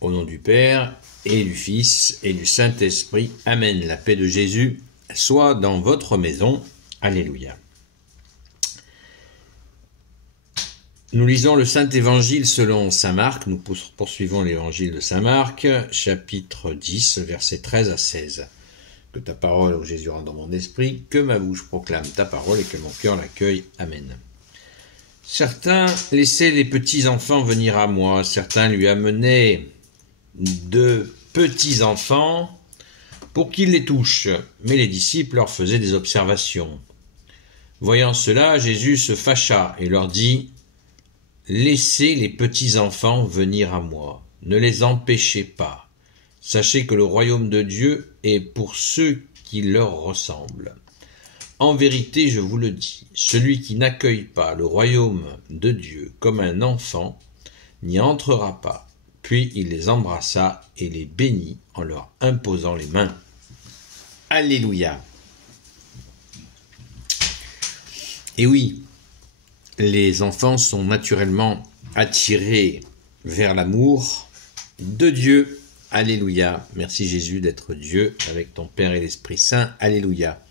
Au nom du Père, et du Fils, et du Saint-Esprit. Amen. La paix de Jésus soit dans votre maison. Alléluia. Nous lisons le Saint-Évangile selon saint Marc. Nous poursuivons l'évangile de saint Marc, chapitre 10, versets 13 à 16. Que ta parole, ô Jésus, rentre dans mon esprit, que ma bouche proclame ta parole et que mon cœur l'accueille. Amen. Certains laissaient les petits enfants venir à moi, certains lui amenaient de petits enfants pour qu'ils les touchent, mais les disciples leur faisaient des observations. Voyant cela, Jésus se fâcha et leur dit: Laissez les petits enfants venir à moi, ne les empêchez pas. Sachez que le royaume de Dieu est pour ceux qui leur ressemblent. En vérité, je vous le dis, celui qui n'accueille pas le royaume de Dieu comme un enfant n'y entrera pas. Puis il les embrassa et les bénit en leur imposant les mains. Alléluia. Et oui, les enfants sont naturellement attirés vers l'amour de Dieu. Alléluia. Merci Jésus d'être Dieu avec ton Père et l'Esprit Saint. Alléluia.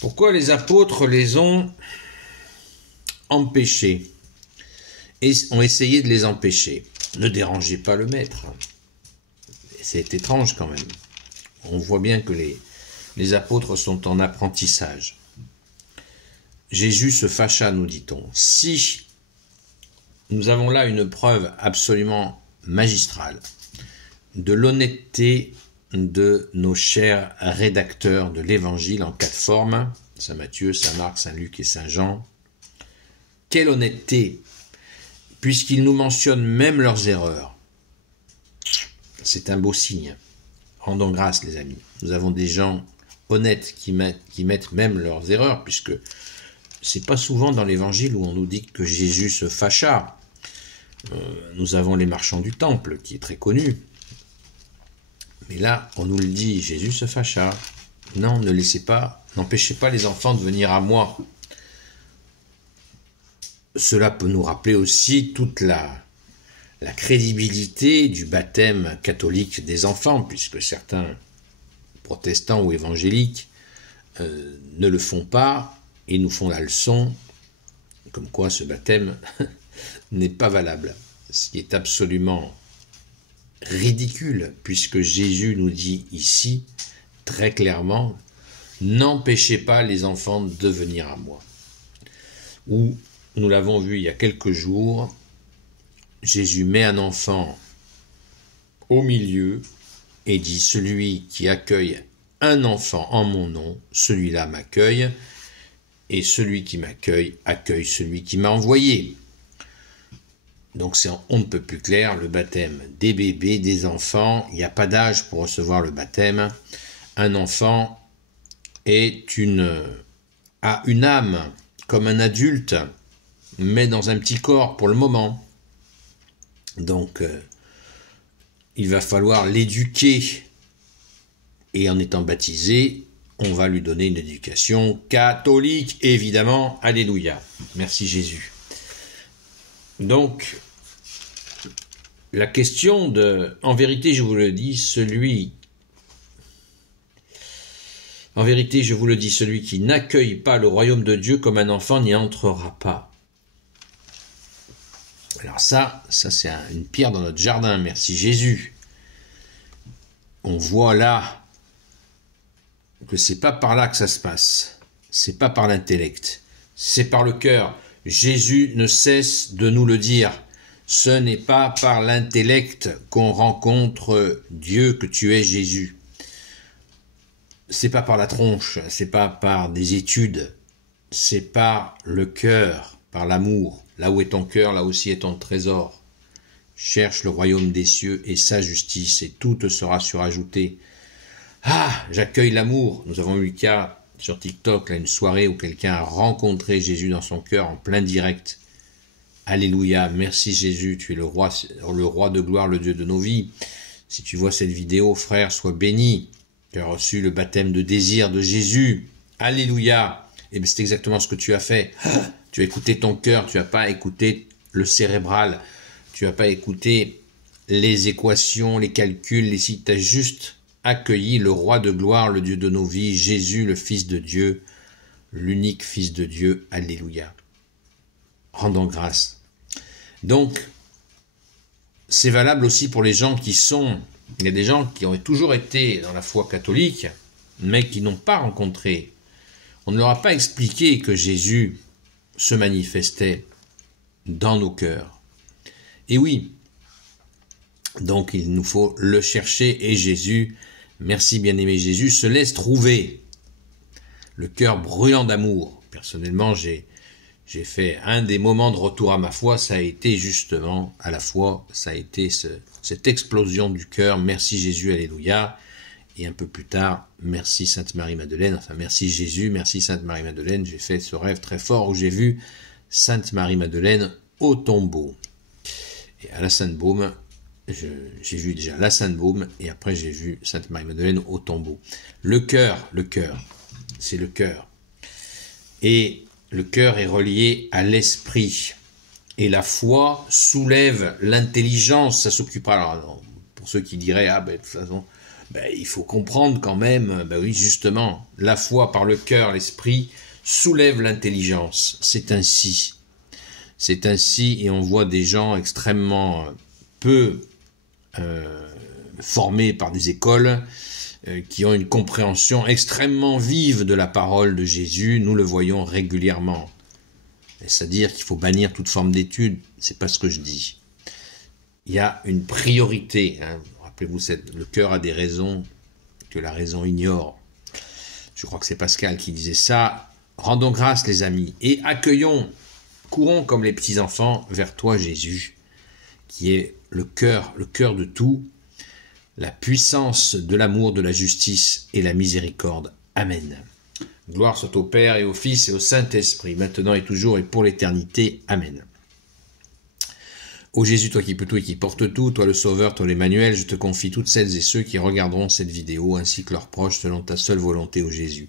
Pourquoi les apôtres les ont empêchés et ont essayé de les empêcher? Ne dérangez pas le maître. C'est étrange quand même. On voit bien que les apôtres sont en apprentissage. Jésus se fâcha, nous dit-on. Si nous avons là une preuve absolument magistrale de l'honnêteté de nos chers rédacteurs de l'Évangile en 4 formes, Saint Matthieu, Saint Marc, Saint Luc et Saint Jean. Quelle honnêteté, puisqu'ils nous mentionnent même leurs erreurs. C'est un beau signe. Rendons grâce, les amis. Nous avons des gens honnêtes qui mettent même leurs erreurs, puisque c'est pas souvent dans l'Évangile où on nous dit que Jésus se fâcha. Nous avons les marchands du temple, qui est très connu. Mais là, on nous le dit, Jésus se fâcha. Non, n'empêchez pas les enfants de venir à moi. Cela peut nous rappeler aussi toute la crédibilité du baptême catholique des enfants, puisque certains protestants ou évangéliques ne le font pas et nous font la leçon, comme quoi ce baptême n'est pas valable. Ce qui est absolument ridicule, puisque Jésus nous dit ici, très clairement, « N'empêchez pas les enfants de venir à moi ». Ou, nous l'avons vu il y a quelques jours, Jésus met un enfant au milieu et dit « Celui qui accueille un enfant en mon nom, celui-là m'accueille, et celui qui m'accueille accueille celui qui m'a envoyé ». Donc c'est on ne peut plus clair, le baptême des bébés, des enfants, il n'y a pas d'âge pour recevoir le baptême. Un enfant a une âme comme un adulte, mais dans un petit corps pour le moment. Donc il va falloir l'éduquer, et en étant baptisé, on va lui donner une éducation catholique, évidemment. Alléluia. Merci Jésus. Donc, la question en vérité, je vous le dis, celui qui n'accueille pas le royaume de Dieu comme un enfant n'y entrera pas. Alors ça c'est une pierre dans notre jardin, merci Jésus. On voit là que c'est pas par là que ça se passe, c'est pas par l'intellect, c'est par le cœur. Jésus ne cesse de nous le dire. Ce n'est pas par l'intellect qu'on rencontre Dieu que tu es Jésus. C'est pas par la tronche, c'est pas par des études, c'est par le cœur, par l'amour. Là où est ton cœur, là aussi est ton trésor. Cherche le royaume des cieux et sa justice, et tout te sera surajouté. Ah, j'accueille l'amour. Nous avons eu le cas sur TikTok, là, une soirée où quelqu'un a rencontré Jésus dans son cœur en plein direct. Alléluia, merci Jésus, tu es le roi de gloire, le Dieu de nos vies. Si tu vois cette vidéo, frère, sois béni. Tu as reçu le baptême de désir de Jésus. Alléluia. Et bien c'est exactement ce que tu as fait. Tu as écouté ton cœur, tu n'as pas écouté le cérébral, tu n'as pas écouté les équations, les calculs, les si tu as juste accueilli le roi de gloire, le Dieu de nos vies, Jésus, le Fils de Dieu, l'unique Fils de Dieu. Alléluia. Rendons grâce. Donc, c'est valable aussi pour les gens qui sont... Il y a des gens qui ont toujours été dans la foi catholique, mais qui n'ont pas rencontré. On ne leur a pas expliqué que Jésus se manifestait dans nos cœurs. Et oui, donc il nous faut le chercher, et Jésus, merci bien-aimé Jésus, se laisse trouver. Le cœur brûlant d'amour. Personnellement, j'ai fait un des moments de retour à ma foi, ça a été justement à la foi, ça a été cette explosion du cœur, merci Jésus, alléluia. Et un peu plus tard, merci Sainte Marie-Madeleine, enfin merci Jésus, merci Sainte Marie-Madeleine, j'ai fait ce rêve très fort où j'ai vu Sainte Marie-Madeleine au tombeau. Et à la Sainte-Baume, j'ai vu déjà la Sainte-Baume, et après j'ai vu Sainte Marie-Madeleine au tombeau. Le cœur, c'est le cœur. Et le cœur est relié à l'esprit. Et la foi soulève l'intelligence, ça s'occupera. Alors, pour ceux qui diraient, ah ben de toute façon, il faut comprendre quand même, oui justement, la foi par le cœur, l'esprit, soulève l'intelligence. C'est ainsi. C'est ainsi, et on voit des gens extrêmement peu formés par des écoles, qui ont une compréhension extrêmement vive de la parole de Jésus. Nous le voyons régulièrement. C'est-à-dire qu'il faut bannir toute forme d'étude, c'est pas ce que je dis. Il y a une priorité, hein. Rappelez-vous, le cœur a des raisons que la raison ignore. Je crois que c'est Pascal qui disait ça. Rendons grâce, les amis, et accueillons, courons comme les petits-enfants vers toi, Jésus, qui est le cœur de tout, la puissance de l'amour, de la justice et la miséricorde. Amen. Gloire soit au Père et au Fils et au Saint-Esprit, maintenant et toujours et pour l'éternité. Amen. Ô Jésus, toi qui peux tout et qui portes tout, toi le Sauveur, toi l'Emmanuel, je te confie toutes celles et ceux qui regarderont cette vidéo, ainsi que leurs proches, selon ta seule volonté, ô Jésus.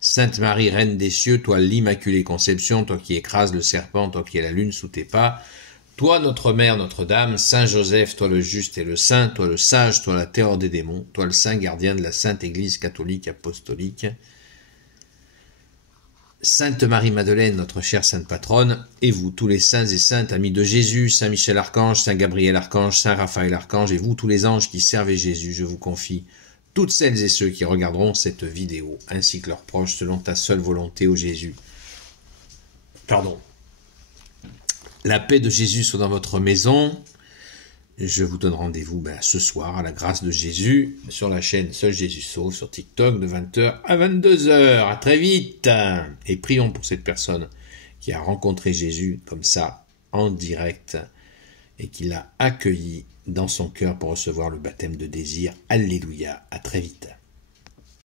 Sainte Marie, Reine des cieux, toi l'Immaculée Conception, toi qui écrases le serpent, toi qui es la lune sous tes pas, toi notre Mère, Notre-Dame, Saint Joseph, toi le juste et le saint, toi le sage, toi la terreur des démons, toi le saint gardien de la Sainte Église catholique apostolique, Sainte Marie-Madeleine, notre chère Sainte Patronne, et vous, tous les saints et saintes, amis de Jésus, Saint Michel Archange, Saint Gabriel Archange, Saint Raphaël Archange, et vous, tous les anges qui servez Jésus, je vous confie toutes celles et ceux qui regarderont cette vidéo, ainsi que leurs proches, selon ta seule volonté, ô Jésus. Pardon. La paix de Jésus soit dans votre maison. Je vous donne rendez-vous ce soir à la grâce de Jésus sur la chaîne Seul Jésus Sauve sur TikTok de 20h à 22h. À très vite. Et prions pour cette personne qui a rencontré Jésus comme ça en direct et qui l'a accueilli dans son cœur pour recevoir le baptême de désir. Alléluia. À très vite.